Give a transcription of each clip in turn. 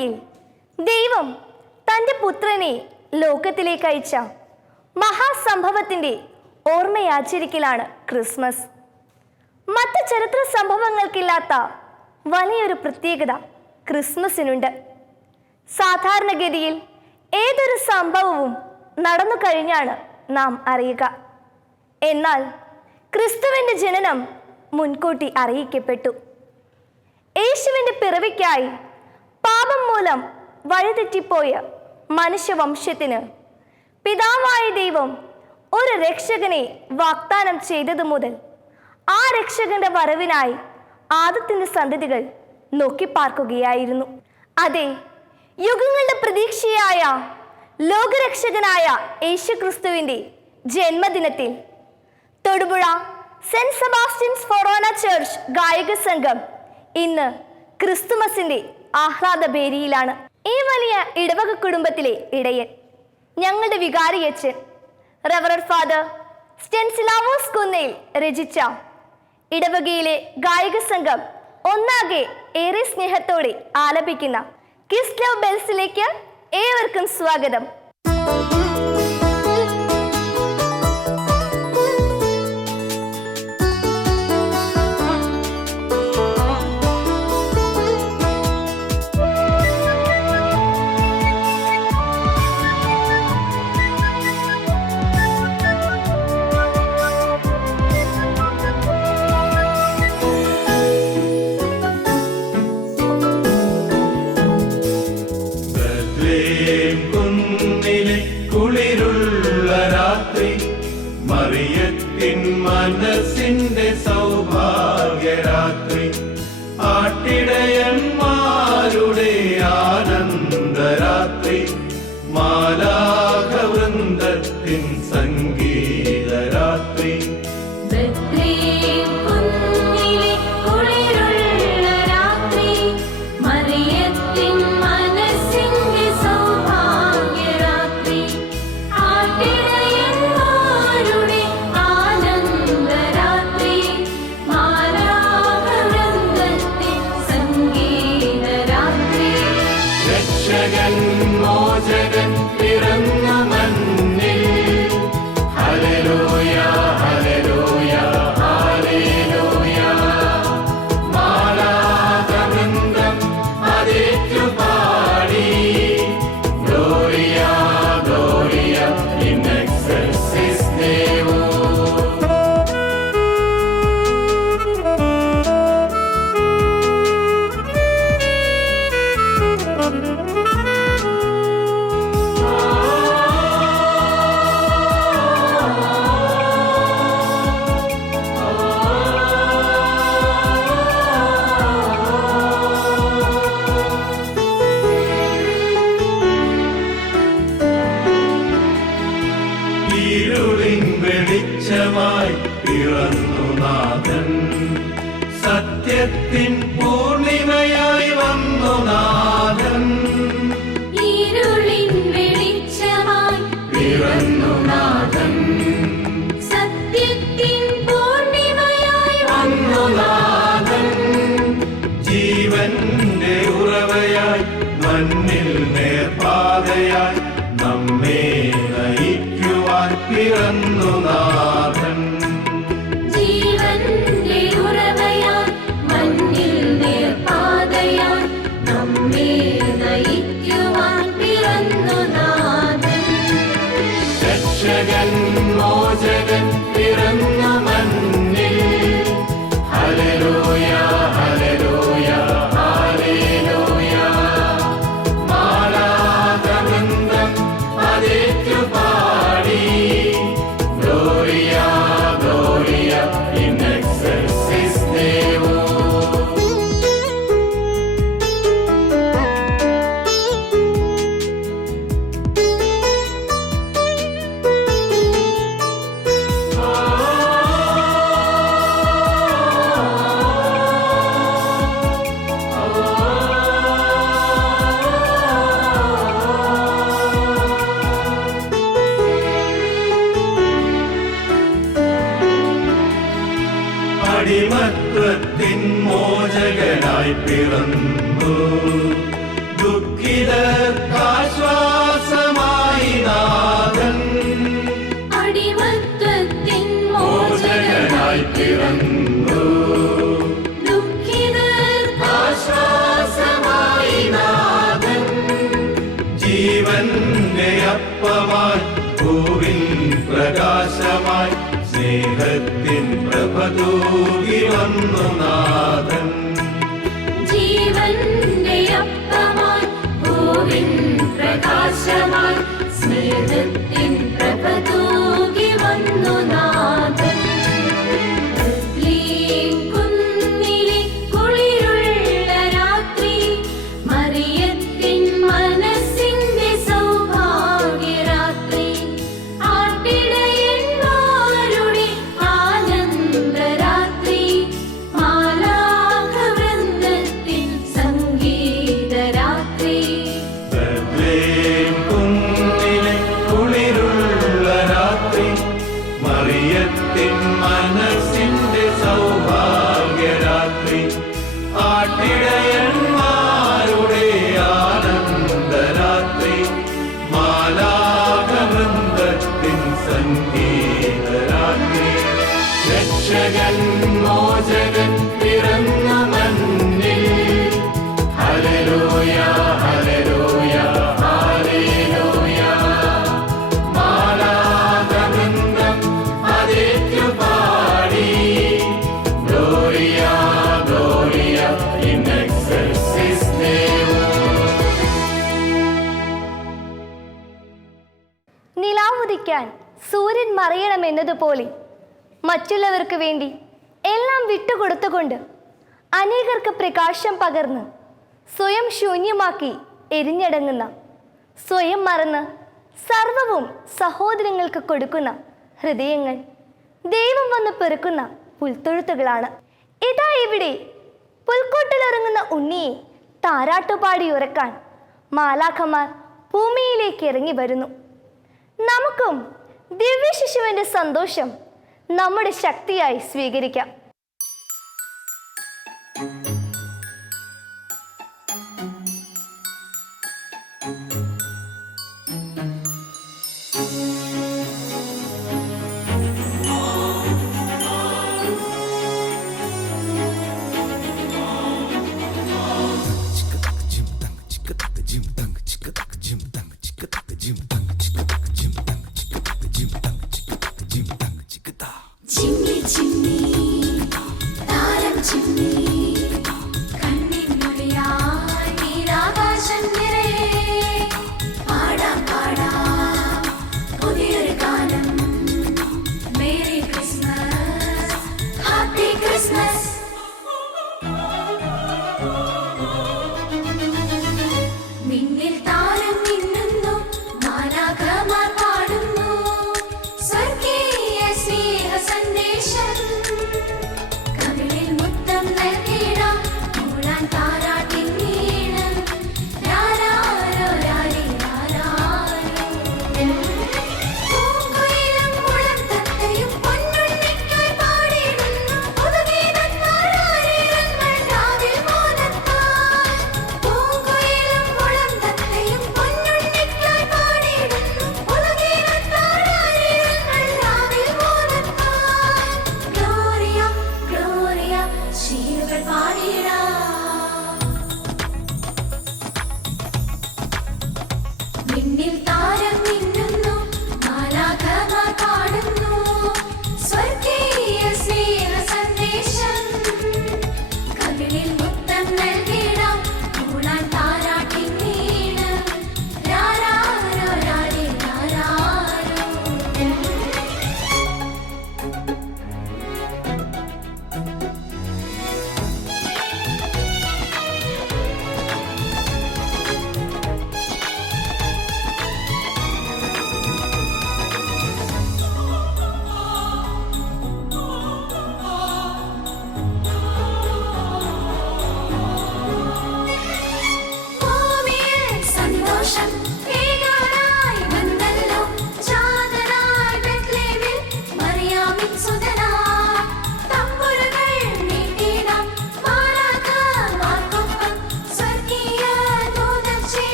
ഭൂമിയിൽ ദൈവം തൻ്റെ പുത്രനെ ലോകത്തിലേക്ക് അയച്ച മഹാസംഭവത്തിൻ്റെ ഓർമ്മയാചരിക്കലാണ് ക്രിസ്മസ്. മറ്റ് ചരിത്ര സംഭവങ്ങൾക്കില്ലാത്ത വലിയൊരു പ്രത്യേകത ക്രിസ്മസിനുണ്ട്. സാധാരണഗതിയിൽ ഏതൊരു സംഭവവും നടന്നു കഴിഞ്ഞാണ് നാം അറിയുക. എന്നാൽ ക്രിസ്തുവിൻ്റെ ജനനം മുൻകൂട്ടി അറിയിക്കപ്പെട്ടു. യേശുവിൻ്റെ പിറവിക്കായി പാപം മൂലം വഴിതെറ്റിപ്പോയ മനുഷ്യവംശത്തിന് പിതാവായ ദൈവം ഒരു രക്ഷകനെ വാഗ്ദാനം ചെയ്തതു മുതൽ ആ രക്ഷകന്റെ വരവിനായി ആദത്തിന്റെ സന്തതികൾ നോക്കിപ്പാർക്കുകയായിരുന്നു. അതെ, യുഗങ്ങളുടെ പ്രതീക്ഷയായ ലോകരക്ഷകനായ യേശുക്രിസ്തുവിൻ്റെ ജന്മദിനത്തിൽ തൊടുപുഴ സെന്റ് സെബാസ്റ്റ്യൻസ് ഫൊറോന ചർച്ച് ഗായക സംഘം ഇന്ന് ക്രിസ്തുമസിന്റെ ആഹ്ലാദഭേരിയിലാണ്. ഈ വലിയ ഇടവക കുടുംബത്തിലെ ഇടയൻ, ഞങ്ങളുടെ വികാരിയച്ഛൻ റവറന്റ് ഫാദർ സ്റ്റെൻസിലാവോസ് കുന്നേൽ രചിച്ച ഇടവകയിലെ ഗായക സംഘം ഒന്നാകെ ഏറെ സ്നേഹത്തോടെ ആലപിക്കുന്ന കിസ് ലവ് ബെൽസിലേക്ക് ഏവർക്കും സ്വാഗതം. മനസ്സിന്റെ സൗഭാഗ്യരാത്രി, ആട്ടിടയന്മാരുടെ ആനന്ദരാത്രി, മാലാഖവൃന്ദത്തിൻ സംഗീതരാത്രി. മോചകൻ പിറന്ന മണ്ണിൽ, ഹല്ലേലൂയ ഹല്ലേലൂയ ഹല്ലേലൂയ. മാലാഖവൃന്ദം അതേറ്റു പാടി, ഗ്ലോറിയ ഗ്ലോറിയ ഇൻ എക്സെൽസിസ് ദേവോ. ഇരുളിൻ വെളിച്ചമായി പിറന്നു നാഥൻ, സത്യത്തിൻ പൂർണിമയായി വന്നു നാഥൻ. ഇരുളിൻ വെളിച്ചമായി പിറന്നു നാഥൻ, സത്യത്തിൻ പൂർണിമയായി വന്നു നാഥൻ. ജീവന്റെ ഉറവയായി മണ്ണിൽ നേർപാതയായി നമ്മെ നയിക്കുവാൻ പിറന്നു നാഥൻ. ജീവന്റെ ഉറവയായി മണ്ണിൽ നേർപാതയായി നമ്മെ നയിക്കുവാൻ പിറന്നു നാഥൻ. രക്ഷകൻ മോചകൻ പിറന്ന മണ്ണിൽ, ഹല്ലേലൂയ ഹല്ലേലൂയ ഹല്ലേലൂയ. മാലാഖവൃന്ദം അതേറ്റു പാടി, ഗ്ലോറിയ ഗ്ലോറിയ ഇൻ എക്സെൽസിസ് ദേവോ. അടിമത്വത്തിൻ മോചകനായി പിറന്നു, ദുഃഖ അപ്പമായി പൂവിൻ പ്രകാശമായി സ്നേഹത്തിൻ പ്രഭ തൂകി വന്നു നാഥൻ. ജീവന്റെ അപ്പമായി പൂവിൻ പ്രകാശമായി സ്നേഹത്തിൻ പ്രഭ തൂകി വന്നു നാഥൻ. ബെത്ലഹേം കുന്നിലെ കുളിരുള്ള രാത്രി മറിയത്തിൻ മനസ്സിന്റെ സൗഭാഗ്യരാത്രി ആട്ടിടയന്മാരുടെ ആനന്ദരാത്രി മാലാഖവൃന്ദത്തിൻ സംഗീതരാത്രി. ബെത്ലഹേം കുന്നിലെ കുളിരുള്ള രാത്രി മറിയത്തിൻ മനസ്സിന്റെ സൗഭാഗ്യരാത്രി ആട്ടിടയന്മാരുടെ ആനന്ദരാത്രി മാലാഖവൃന്ദത്തിൻ സംഗീതരാത്രി. രക്ഷകൻ മോചകൻ പിറന്നു മണ്ണിൽ ഹല്ലേലൂയ ഹല്ലേലൂയ ഹല്ലേലൂയ. മാലാഖവൃന്ദം അതേറ്റു പാടി ഗ്ലോറിയ ഗ്ലോറിയ ഇൻ എക്സെൽസിസ് ദേവോ. നിലാവുദിക്കാൻ സൂര്യൻ മറയണമെന്നതുപോലെ മറ്റുള്ളവർക്ക് വേണ്ടി എല്ലാം വിട്ടുകൊടുത്തുകൊണ്ട് അനേകർക്ക് പ്രകാശം പകർന്ന് സ്വയം ശൂന്യമാക്കി എരിഞ്ഞടങ്ങുന്ന, സ്വയം മറന്ന് സർവവും സഹോദരങ്ങൾക്ക് കൊടുക്കുന്ന ഹൃദയങ്ങൾ ദൈവം വന്ന് പെറുക്കുന്ന പുൽത്തൊഴുത്തുകളാണ്. ഇതാ ഇവിടെ പുൽക്കൂട്ടിലിറങ്ങുന്ന ഉണ്ണിയെ താരാട്ടുപാടി ഉറക്കാൻ മാലാഖമാർ ഭൂമിയിലേക്ക് ഇറങ്ങി വരുന്നു. നമുക്കും ദിവ്യശിശുവിൻ്റെ സന്തോഷം നമ്മുടെ ശക്തിയായി സ്വീകരിക്കാം. ചിമ്മി ചിമ്മി താരം ചിമ്മി കണ്ണിനുള്ളിലായി നീരാകാശം നിറയെ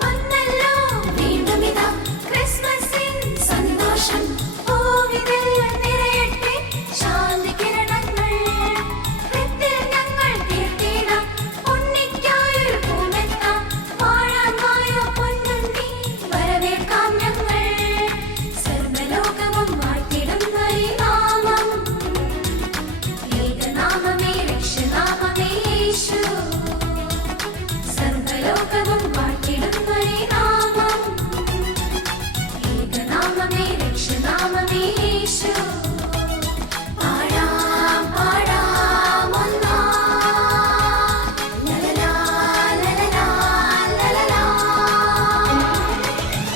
വന്നല്ലോ വീണ്ടുമിതാ ക്രിസ്മസിൻ സന്തോഷം. ഭൂമിയിൽ നിറയട്ടെ ശാന്തി കിരണങ്ങൾ. ഹൃത്തിൽ ഞങ്ങൾ തീർത്തിടാം ഉണ്ണിക്കായൊരു പൂമെത്താം. വാഴാൻ വായോ പൊന്നുണ്ണി, വരവേൽക്കാം ഞങ്ങൾ. സർവ്വലോകവും വാഴ്ത്തിടുന്ന ഈ നാമം, ഏകനാമമേ രക്ഷനാമമേ യേശു. സർവ്വലോകവും വാഴ്ത്തിടുന്ന ഈ നാമം, ഏകനാമമേ രക്ഷനാമമേ യേശു. പാടാം പാടാം ഒന്നാം ലലലാ ലലലാ ലലലാ.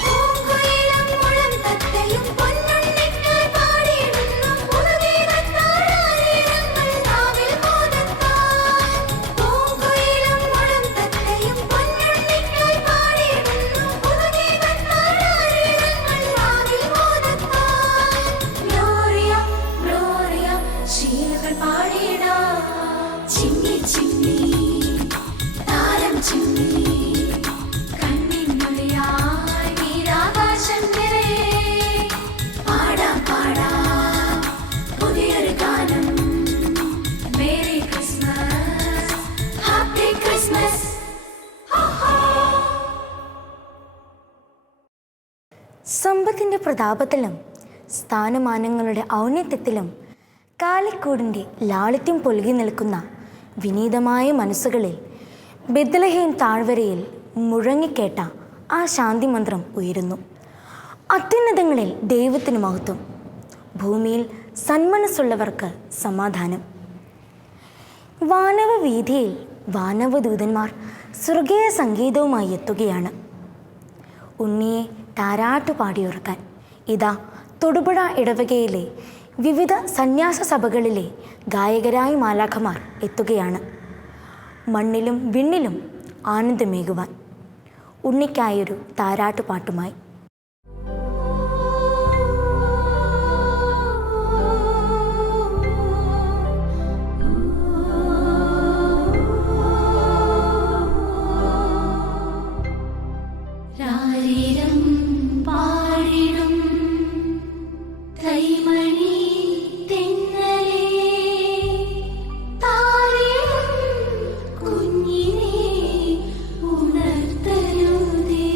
പൂങ്കുയിലും മുളം തത്തയും പൊന്നുണ്ണിക്കായി പാടിയിടുന്നു പുതുഗീതത്താരായിരങ്ങൾ നാവിൽ മോദത്താൽ. പൂങ്കുയിലും മുളം തത്തയും പൊന്നുണ്ണിക്കായി പാടിയിടുന്നു പുതുഗീതത്താരായിരങ്ങൾ നാവിൽ മോദത്താൽ. Gloria Gloria ശീലകൾ പാടിയിടാം. ചിമ്മി ചിമ്മി താരം ചിമ്മി, കണ്ണിൻ മൊഴിയായി നീരാകാശം നിറയെ. പാടാം പാടാം പുതിയൊരു ഗാനം. Merry Christmas, happy Christmas. സമ്പത്തിൻ്റെ പ്രതാപത്തിലും സ്ഥാനമാനങ്ങളുടെ ഔന്നത്യത്തിലും കാലിക്കൂടിൻ്റെ ലാളിത്യം പൊലുകി നിൽക്കുന്ന വിനീതമായ മനസ്സുകളിൽ ബെത്ലഹേം താഴ്വരയിൽ മുഴങ്ങിക്കേട്ട ആ ശാന്തി മന്ത്രം ഉയരുന്നു. അത്യുന്നതങ്ങളിൽ ദൈവത്തിന് മഹത്വം, ഭൂമിയിൽ സന്മനസ്സുള്ളവർക്ക് സമാധാനം. വാനവ വീഥിയിൽ വാനവദൂതന്മാർ സ്വർഗീയ സംഗീതവുമായി എത്തുകയാണ്. ഉണ്ണിയെ താരാട്ടു പാടിയുറക്കാൻ ഇതാ തൊടുപുഴ ഇടവകയിലെ വിവിധ സന്യാസ സഭകളിലെ ഗായകരായ മാലാഖമാർ എത്തുകയാണ്. മണ്ണിലും വിണ്ണിലും ആനന്ദമേകുവാൻ ഉണ്ണിക്കായൊരു താരാട്ടുപാട്ടുമായി. രാരിരം പാടിടും കൈമണി തെന്നലേ, താരിടും കുഞ്ഞിനെ ഉണർത്തരുതേ.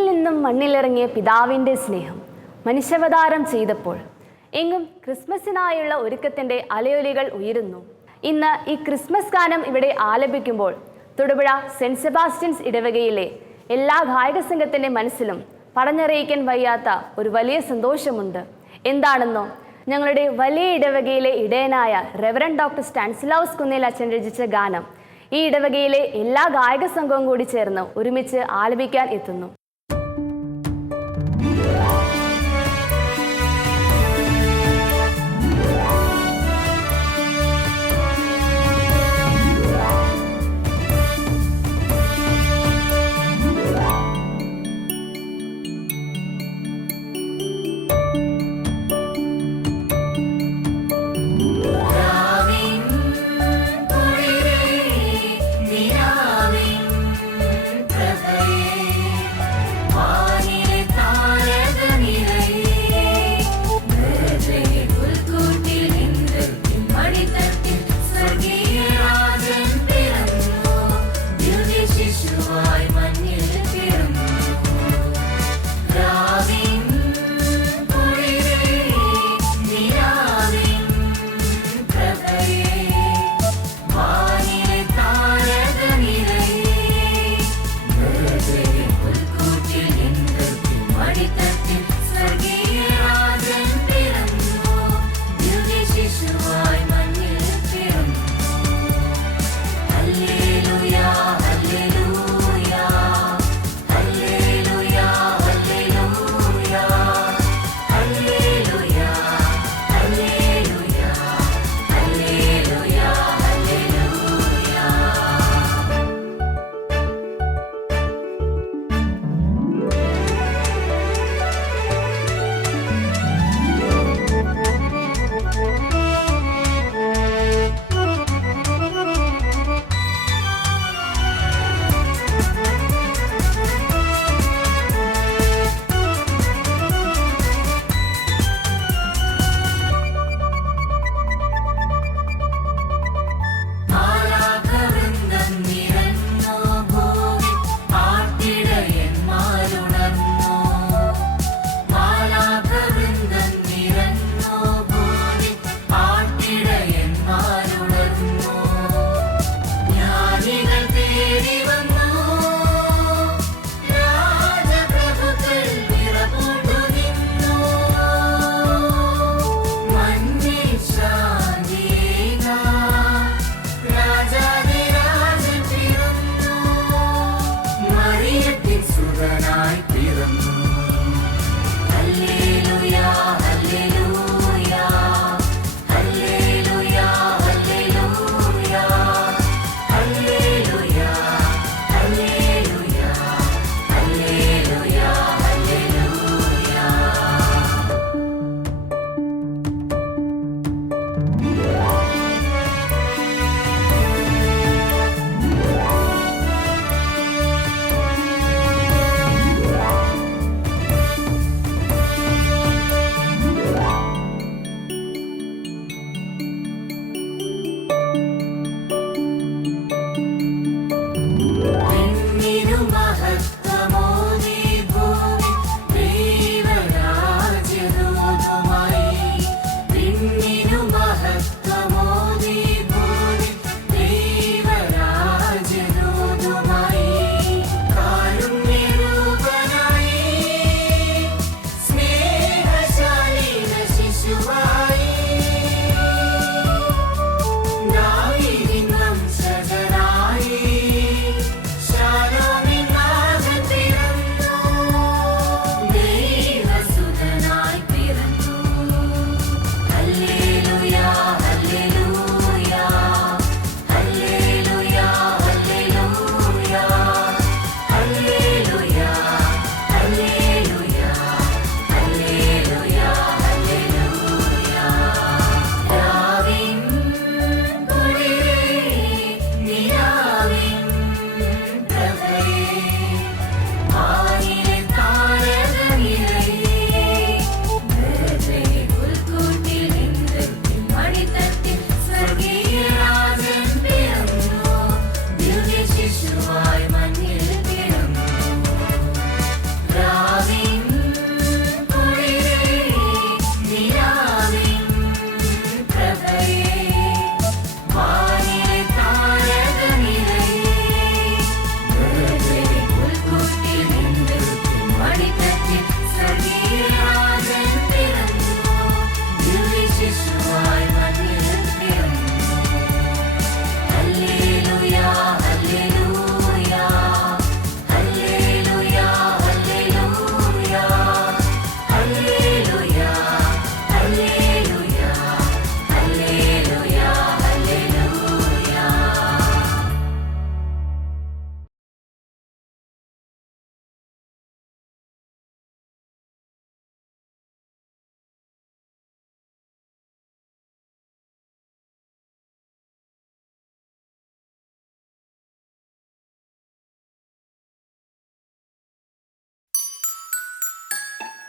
വിണ്ണിൽ നിന്നും മണ്ണിലിറങ്ങിയ പിതാവിൻ്റെ സ്നേഹം മനുഷ്യാവതാരം ചെയ്തപ്പോൾ എങ്ങും ക്രിസ്മസിനായുള്ള ഒരുക്കത്തിൻ്റെ അലയൊലികൾ ഉയരുന്നു. ഇന്ന് ഈ ക്രിസ്മസ് ഗാനം ഇവിടെ ആലപിക്കുമ്പോൾ തൊടുപുഴ സെൻറ്റ് സെബാസ്റ്റ്യൻസ് ഇടവകയിലെ എല്ലാ ഗായക സംഘത്തിൻ്റെ മനസ്സിലും പറഞ്ഞറിയിക്കാൻ വയ്യാത്ത ഒരു വലിയ സന്തോഷമുണ്ട്. എന്താണെന്നോ, ഞങ്ങളുടെ വലിയ ഇടവകയിലെ ഇടയനായ റെവറൻഡ് ഡോക്ടർ സ്റ്റാൻസിലൗസ് കുന്നേൽ അച്ഛൻ രചിച്ച ഗാനം ഈ ഇടവകയിലെ എല്ലാ ഗായക സംഘവും കൂടി ചേർന്ന് ഒരുമിച്ച് ആലപിക്കാൻ എത്തുന്നു.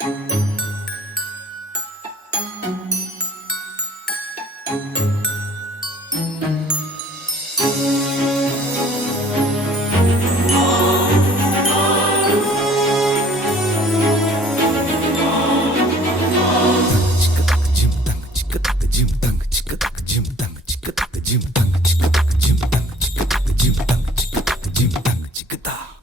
യേശുവേ